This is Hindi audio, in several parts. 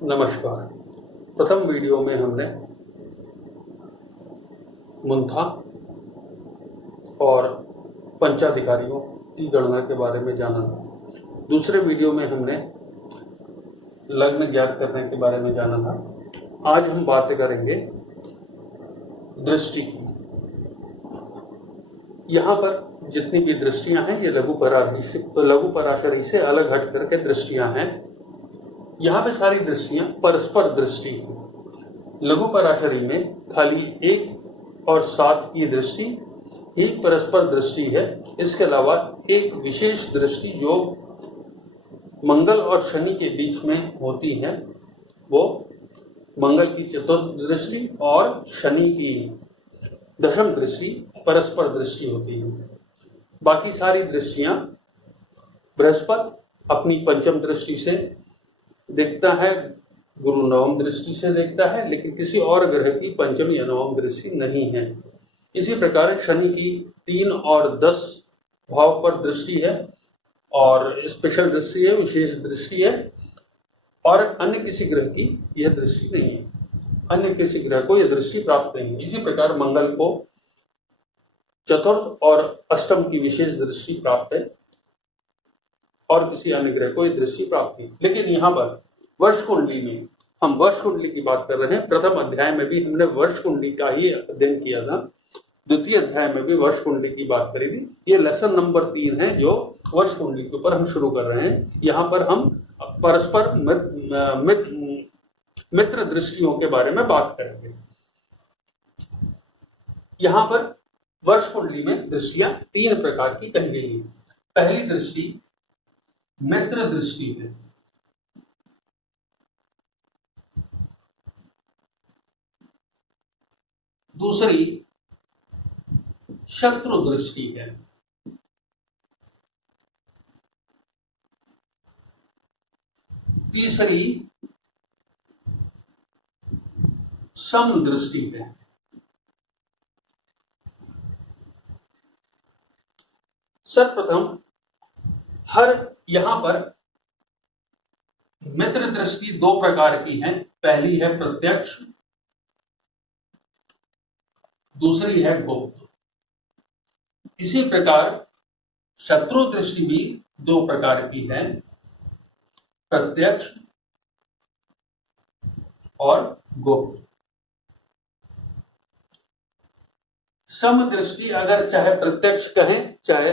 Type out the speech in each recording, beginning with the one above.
नमस्कार। प्रथम वीडियो में हमने मुंथा और पंचाधिकारियों की गणना के बारे में जाना। दूसरे वीडियो में हमने लग्न ज्ञात करने के बारे में जाना था। आज हम बात करेंगे दृष्टि की। यहाँ पर जितनी भी दृष्टियां हैं ये लघु पराशरी से अलग हट करके दृष्टियां हैं। यहाँ पे सारी दृष्टियां परस्पर दृष्टि हैं। लघु पराशरी में खाली 1 और 7 की दृष्टि ही परस्पर दृष्टि है। इसके अलावा एक विशेष दृष्टि जो मंगल और शनि के बीच में होती है वो मंगल की चतुर्थ दृष्टि और शनि की दशम दृष्टि परस्पर दृष्टि होती है। बाकी सारी दृष्टियां बृहस्पति अपनी पंचम दृष्टि से देखता है, गुरु नवम दृष्टि से देखता है, लेकिन किसी और ग्रह की पंचम या नवम दृष्टि नहीं है। इसी प्रकार शनि की 3 और 10 भाव पर दृष्टि है और स्पेशल दृष्टि है, विशेष दृष्टि है, और अन्य किसी ग्रह की यह दृष्टि नहीं है। अन्य किसी ग्रह को यह दृष्टि प्राप्त नहीं है। इसी प्रकार मंगल को चतुर्थ और अष्टम की विशेष दृष्टि प्राप्त है और किसी अन्य ग्रह को यह दृष्टि प्राप्त नहीं। लेकिन यहाँ पर वर्ष कुंडली में हम वर्ष कुंडली की बात कर रहे हैं। प्रथम अध्याय में भी हमने वर्ष कुंडली का ही अध्ययन किया था। द्वितीय अध्याय में भी वर्ष कुंडली की बात करी थी। ये लेसन नंबर 3 है जो वर्ष कुंडली के ऊपर हम शुरू कर रहे हैं। यहाँ पर हम परस्पर मित्र दृष्टियों के बारे में बात करेंगे। यहाँ पर वर्ष कुंडली में दृष्टियां 3 प्रकार की कही गई हैं। पहली दृष्टि मित्र दृष्टि है। दूसरी शत्रु दृष्टि है। तीसरी सम दृष्टि है। सर्वप्रथम यहां पर मित्र दृष्टि 2 प्रकार की है। पहली है प्रत्यक्ष, दूसरी है गुप्त। इसी प्रकार शत्रु दृष्टि भी 2 प्रकार की है, प्रत्यक्ष और गुप्त। सम दृष्टि अगर चाहे प्रत्यक्ष कहें चाहे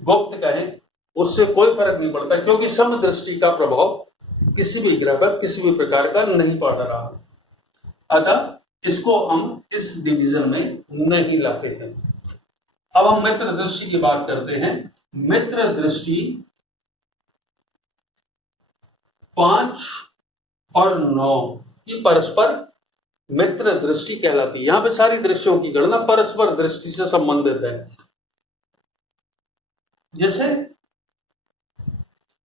गुप्त कहें उससे कोई फर्क नहीं पड़ता, क्योंकि सम दृष्टि का प्रभाव किसी भी ग्रह पर किसी भी प्रकार का नहीं पड़ रहा। अतः इसको हम इस डिवीजन में नहीं लाते हैं। अब हम मित्र दृष्टि की बात करते हैं। मित्र दृष्टि 5 और 9 की परस्पर मित्र दृष्टि कहलाती है। यहां पे सारी दृष्टियों की गणना परस्पर दृष्टि से संबंधित है। जैसे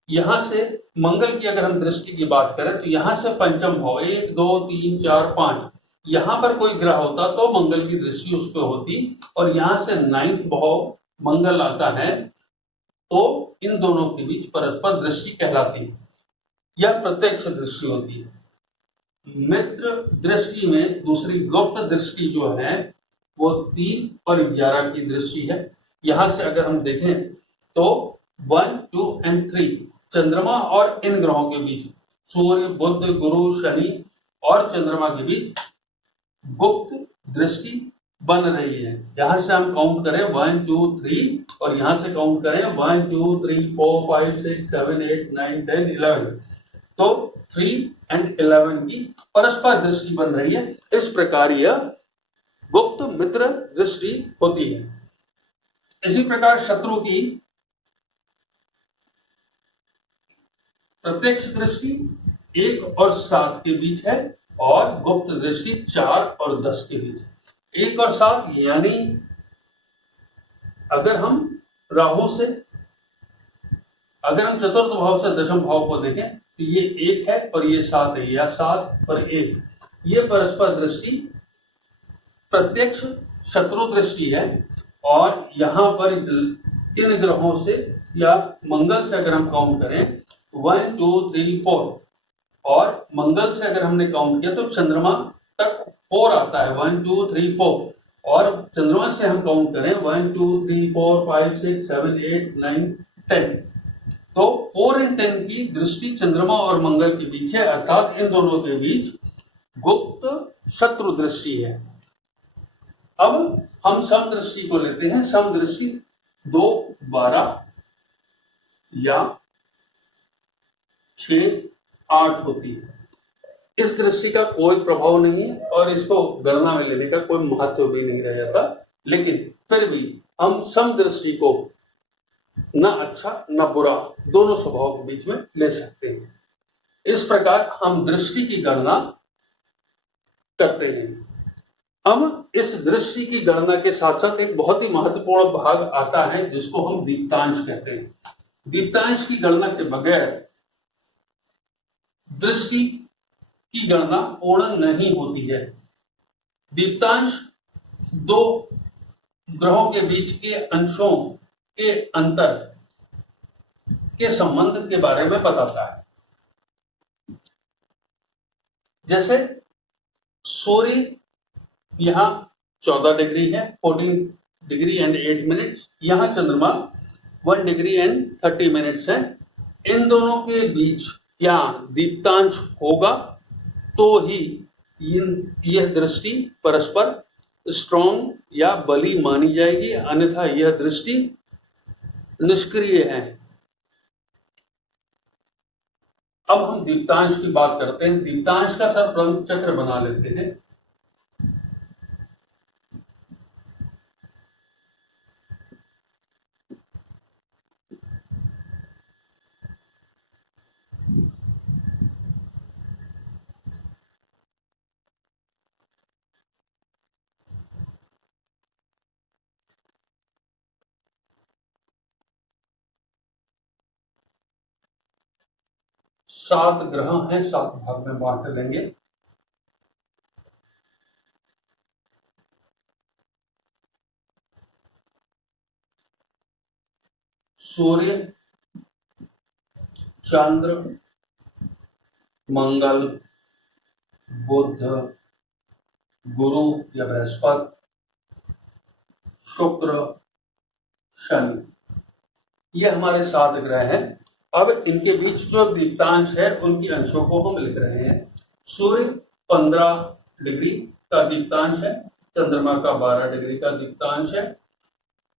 यहां से मंगल की अगर हम दृष्टि की बात करें तो यहां से पंचम भाव 1 2 3 4 5, यहां पर कोई ग्रह होता तो मंगल की दृष्टि उस पर होती, और यहां से 9th भाव मंगल आता है तो इन दोनों के बीच परस्पर दृष्टि कहलाती है। यह प्रत्यक्ष दृष्टि होती है। मित्र दृष्टि में दूसरी गुप्त दृष्टि जो है वो 3 और 11 की दृष्टि है। यहां से अगर हम देखें तो 1 2 और 3 चंद्रमा और इन ग्रहों के बीच, सूर्य बुध गुरु शनि और चंद्रमा के बीच गुप्त दृष्टि बन रही है। यहां से हम काउंट करें 1 2 3 और यहां से काउंट करें 1 2 3 4 5 6 7 8 9 10 11, तो 3 और 11 की परस्पर दृष्टि बन रही है। इस प्रकार यह गुप्त मित्र दृष्टि होती है। इसी प्रकार शत्रु की प्रत्यक्ष दृष्टि 1 और 7 के बीच है और गुप्त दृष्टि 4 और 10 के बीच है। 1 और 7 यानी अगर हम राहु से, अगर हम चतुर्थ भाव से दशम भाव को देखें तो ये 1 है और ये 7 है, या 7 और 1, ये परस्पर दृष्टि प्रत्यक्ष शत्रु दृष्टि है। और यहां पर इन ग्रहों से या मंगल से अगर हम काउंट करें 1 2 3 4 और मंगल से अगर हमने काउंट किया तो चंद्रमा तक 4 आता है, 1 2 3 4, और चंद्रमा से हम काउंट करें 1 2 3 4 5 6 7 8 9 10, तो 4 और 10 की दृष्टि चंद्रमा और मंगल के बीच है, अर्थात इन दोनों के बीच गुप्त शत्रु दृष्टि है। अब हम समदृष्टि को लेते हैं। समदृष्टि 2 12 या 6 8 होती है। इस दृष्टि का कोई प्रभाव नहीं है और इसको गणना में लेने का कोई महत्व भी नहीं रह जाता, लेकिन फिर भी हम समदृष्टि को न अच्छा न बुरा दोनों स्वभाव के बीच में ले सकते हैं। इस प्रकार हम दृष्टि की गणना करते हैं। अब इस दृष्टि की गणना के साथ साथ एक बहुत ही महत्वपूर्ण भाग आता है जिसको हम दीप्तांश कहते हैं। दीप्तांश की गणना के बगैर दृष्टि की गणना पूर्ण नहीं होती है। दीप्तांश दो ग्रहों के बीच के अंशों के अंतर के संबंध के बारे में बताता है। जैसे सूर्य यहां 14 डिग्री है, 14 डिग्री एंड 8 मिनट्स, यहां चंद्रमा 1 डिग्री एंड 30 मिनट्स है। इन दोनों के बीच क्या दीप्तांश होगा तो ही यह दृष्टि परस्पर स्ट्रॉन्ग या बली मानी जाएगी, अन्यथा यह दृष्टि निष्क्रिय है। अब हम दीप्तांश की बात करते हैं। दीप्तांश का सरप्रथम चक्र बना लेते हैं। सात ग्रह हैं, 7 भाग में बांट लेंगे। सूर्य, चंद्र, मंगल, बुध, गुरु या बृहस्पति, शुक्र, शनि, ये हमारे 7 ग्रह हैं। अब इनके बीच जो दीप्तांश है उनकी अंशों को हम लिख रहे हैं। सूर्य 15 डिग्री का दीप्तांश है, चंद्रमा का 12 डिग्री का दीप्तांश है,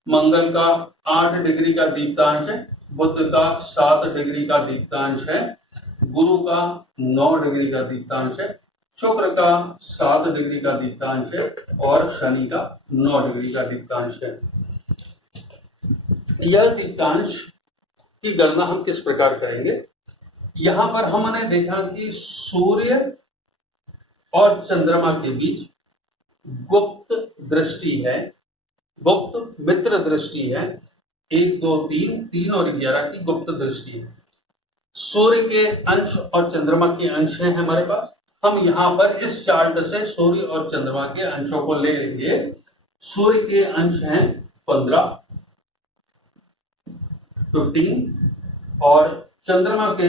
मंगल का 8 डिग्री का दीप्तांश है, बुध का 7 डिग्री का दीप्तांश है, गुरु का 9 डिग्री का दीप्तांश है, शुक्र का 7 डिग्री का दीप्तांश है और शनि का 9 डिग्री का दीप्तांश है। यह दीप्तांश की गणना हम किस प्रकार करेंगे? यहां पर हमने देखा कि सूर्य और चंद्रमा के बीच गुप्त दृष्टि है, गुप्त मित्र दृष्टि है। 1 2 3 3 और 11 की गुप्त दृष्टि है। सूर्य के अंश और चंद्रमा के अंश हैं हमारे पास। हम यहां पर इस चार्ट से सूर्य और चंद्रमा के अंशों को ले लेंगे। सूर्य के अंश हैं 15 और चंद्रमा के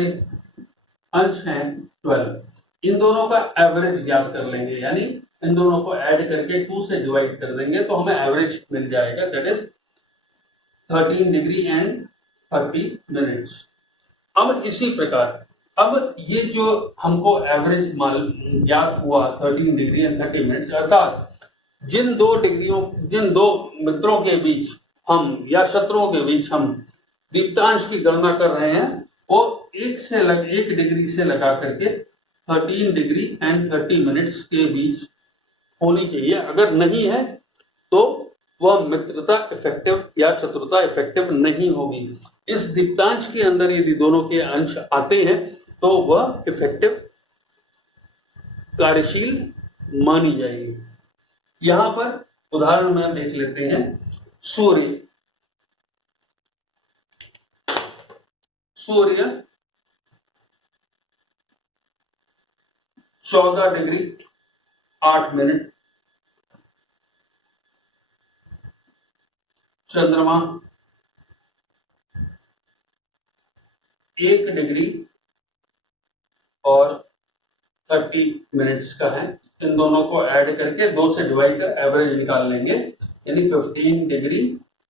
अंश हैं 12। इन दोनों का एवरेज ज्ञात कर लेंगे, यानी इन दोनों को ऐड करके 2 से डिवाइड कर देंगे तो हमें एवरेज मिल जाएगा, that is 13 degree and 30 minutes. अब इसी प्रकार अब ये जो हमको एवरेज ज्ञात हुआ 13 डिग्री एंड 30 मिनट्स, अर्थात जिन दो मित्रों के बीच हम या शत्रुओं के बीच हम दीप्तांश की गणना कर रहे हैं वो 1 डिग्री से लगा करके 13 डिग्री एंड 30 मिनट्स के बीच होनी चाहिए। अगर नहीं है तो वह मित्रता इफेक्टिव या शत्रुता इफेक्टिव नहीं होगी। इस दीप्तांश के अंदर यदि दोनों के अंश आते हैं तो वह इफेक्टिव कार्यशील मानी जाएगी। यहां पर उदाहरण में देख लेते हैं। सूर्य 14 डिग्री 8 मिनट, चंद्रमा 1 डिग्री और 30 मिनट्स का है। इन दोनों को ऐड करके 2 से डिवाइड कर एवरेज निकाल लेंगे, यानी 15 degree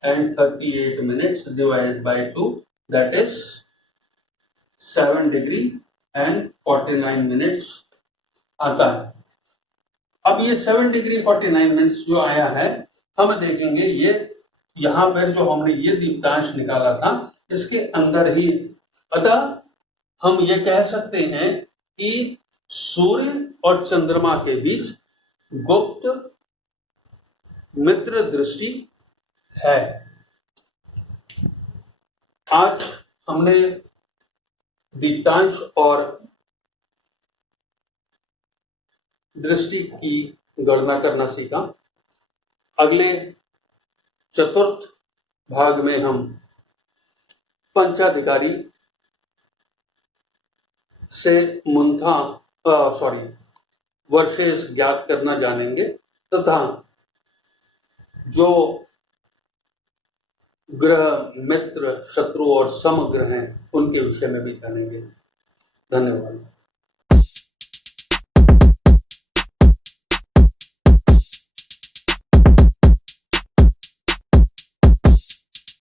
and 38 minutes divided by 2, that is 7 degree and 49 minutes आता है। अब ये 7 डिग्री 49 मिनट्स जो आया है, हम देखेंगे ये यहां पर जो हमने ये दीप्तांश निकाला था इसके अंदर ही, अतः हम ये कह सकते हैं कि सूर्य और चंद्रमा के बीच गुप्त मित्र दृष्टि है। आज हमने दीप्तांश और दृष्टि की गणना करना सीखा। अगले चतुर्थ भाग में हम पंचाधिकारी से वर्षेस ज्ञात करना जानेंगे तथा जो ग्रह मित्र शत्रु और समग्र हैं उनके विषय में भी जानेंगे। धन्यवाद।